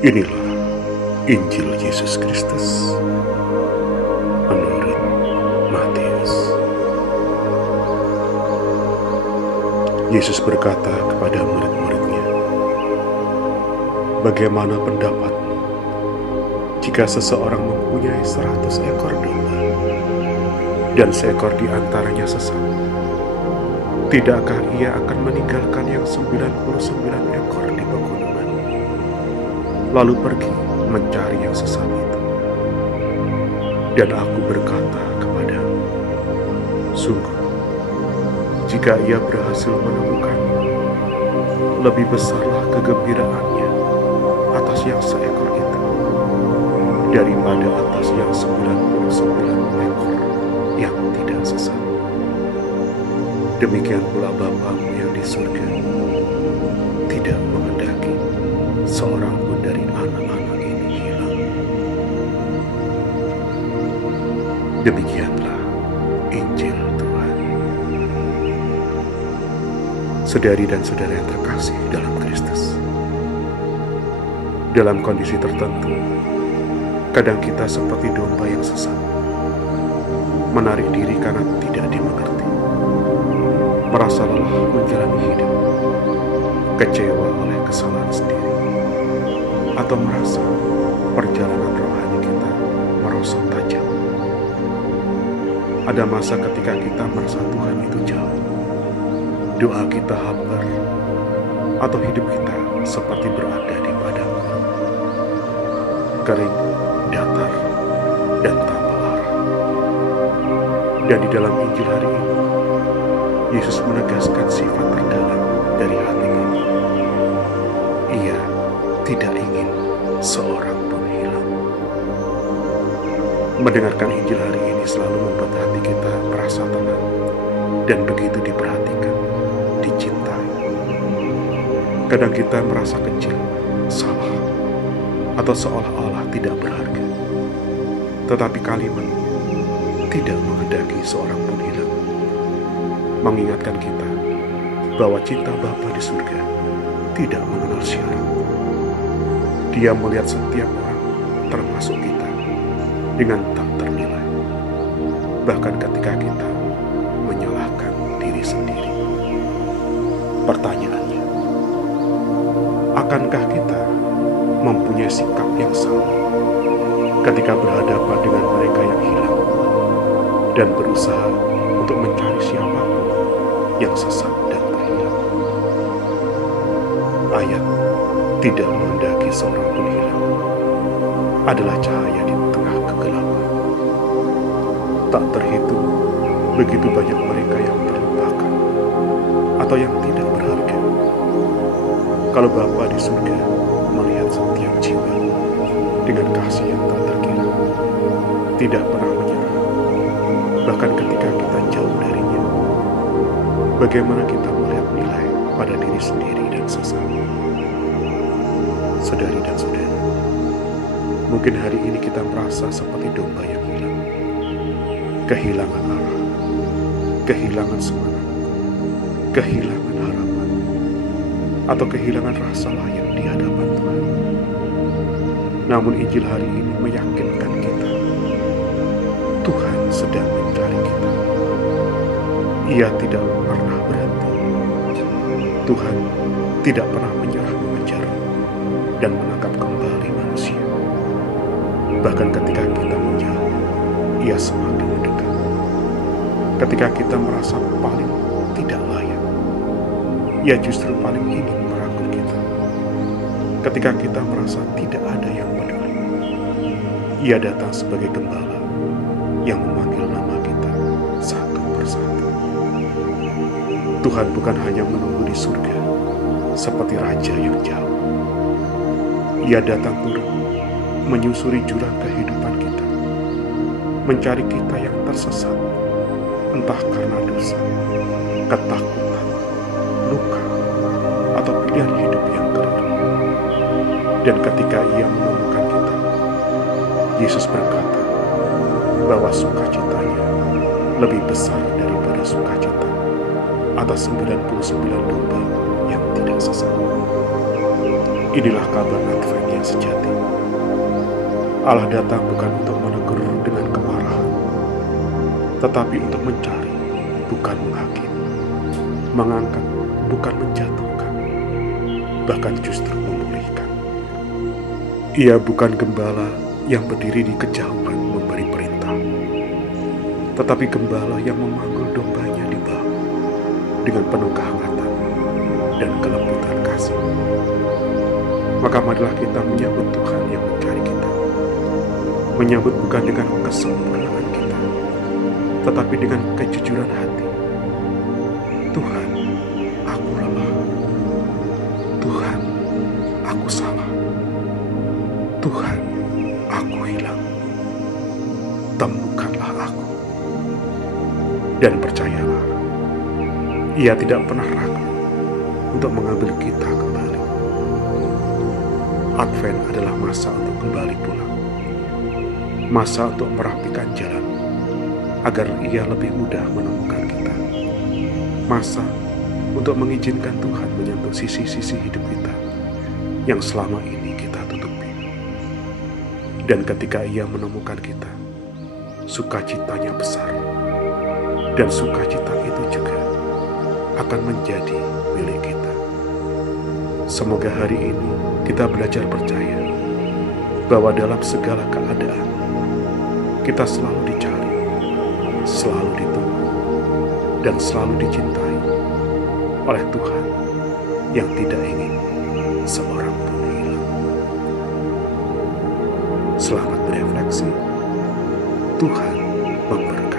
Inilah Injil Yesus Kristus menurut Matius. Yesus berkata kepada murid-muridnya, "Bagaimana pendapatmu jika seseorang mempunyai 100 ekor domba dan seekor di antaranya sesat? Tidakkah ia akan meninggalkan yang 99 ekor di pegunungan, lalu pergi mencari yang sesat itu? Dan aku berkata kepadamu, sungguh, jika ia berhasil menemukannya, lebih besarlah kegembiraannya atas yang seekor itu daripada atas yang 99 ekor yang tidak sesat. Demikian pula Bapamu yang di surga tidak menghendaki seorang pun dari anak-anak ini hilang." Demikianlah Injil Tuhan. Saudari dan saudara yang terkasih dalam Kristus, dalam kondisi tertentu, kadang kita seperti domba yang sesat, menarik diri karena tidak dimengerti, merasa lelah menjalani hidup, kecewa oleh kesalahan sendiri, atau merasa perjalanan rohani kita merosot tajam. Ada masa ketika kita merasa Tuhan itu jauh, doa kita hambar, atau hidup kita seperti berada di padang gurun, kering, datar, dan tanpa arah. Dan di dalam Injil hari ini, Yesus menegaskan sifat terdalam dari hati kita. Ia tidak ingin seorang pun hilang. Mendengarkan Injil hari ini selalu membuat hati kita merasa tenang dan begitu diperhatikan, dicintai. Kadang kita merasa kecil, salah, atau seolah-olah tidak berharga. Tetapi kalimat tidak menghendaki seorang pun hilang mengingatkan kita bahwa cinta Bapa di surga tidak mengenal syarat. Dia melihat setiap orang, termasuk kita, dengan tak ternilai, bahkan ketika kita menyalahkan diri sendiri. Pertanyaannya, akankah kita mempunyai sikap yang sama ketika berhadapan dengan mereka yang hilang dan berusaha untuk mencari siapapun yang sesat dan berhilang? Ayat "tidak menghendaki seorang pun hilang" adalah cahaya di tengah kegelapan. Tak terhitung begitu banyak mereka yang terlupakan atau yang tidak berharga. Kalau Bapa di surga melihat setiap jiwa dengan kasih yang tak terkira, tidak pernah menyerah, bahkan ketika kita jauh darinya, bagaimana kita melihat nilai pada diri sendiri dan sesama? Saudari dan saudara, mungkin hari ini kita merasa seperti domba yang hilang, kehilangan arah, kehilangan semangat, kehilangan harapan, atau kehilangan rasa layak di hadapan Tuhan. Namun Injil hari ini meyakinkan kita, Tuhan sedang mencari kita. Ia tidak pernah berhenti. Tuhan tidak pernah menyerah mengejar dan menangkap kembali manusia. Bahkan ketika kita menjauh, Ia semakin mendekat. Ketika kita merasa paling tidak layak, Ia justru paling ingin merangkul kita. Ketika kita merasa tidak ada yang peduli, Ia datang sebagai gembala yang memanggil nama kita satu persatu. Tuhan bukan hanya menunggu di surga seperti raja yang jauh. Ia datang turun, menyusuri jurang kehidupan kita, mencari kita yang tersesat, entah karena dosa, ketakutan, luka, atau pilihan hidup yang keliru. Dan ketika Ia menemukan kita, Yesus berkata bahwa sukacitanya lebih besar daripada sukacita atas 99 domba yang tidak sesat. Inilah kabar Advent yang sejati. Allah datang bukan untuk menegur dengan kemarahan, tetapi untuk mencari, bukan menghakimi, mengangkat, bukan menjatuhkan, bahkan justru memulihkan. Ia bukan gembala yang berdiri di kejauhan memberi perintah, tetapi gembala yang memanggul dombanya di bahu dengan penuh kehangatan dan kelembutan kasih. Maka marilah kita menyambut Tuhan yang mencari kita. Menyambut bukan dengan kesempurnaan kita, tetapi dengan kejujuran hati. Tuhan, aku lelah. Tuhan, aku salah. Tuhan, aku hilang. Temukanlah aku. Dan percayalah, Ia tidak pernah ragu untuk mengambil kita kembali. Advent adalah masa untuk kembali pulang. Masa untuk merapikan jalan agar Ia lebih mudah menemukan kita. Masa untuk mengizinkan Tuhan menyentuh sisi-sisi hidup kita yang selama ini kita tutupi. Dan ketika Ia menemukan kita, sukacitanya besar. Dan sukacita itu juga akan menjadi milik kita. Semoga hari ini kita belajar percaya bahwa dalam segala keadaan kita selalu dicari, selalu ditunggu, dan selalu dicintai oleh Tuhan yang tidak ingin seorang pun hilang. Selamat berefleksi. Tuhan memberkati.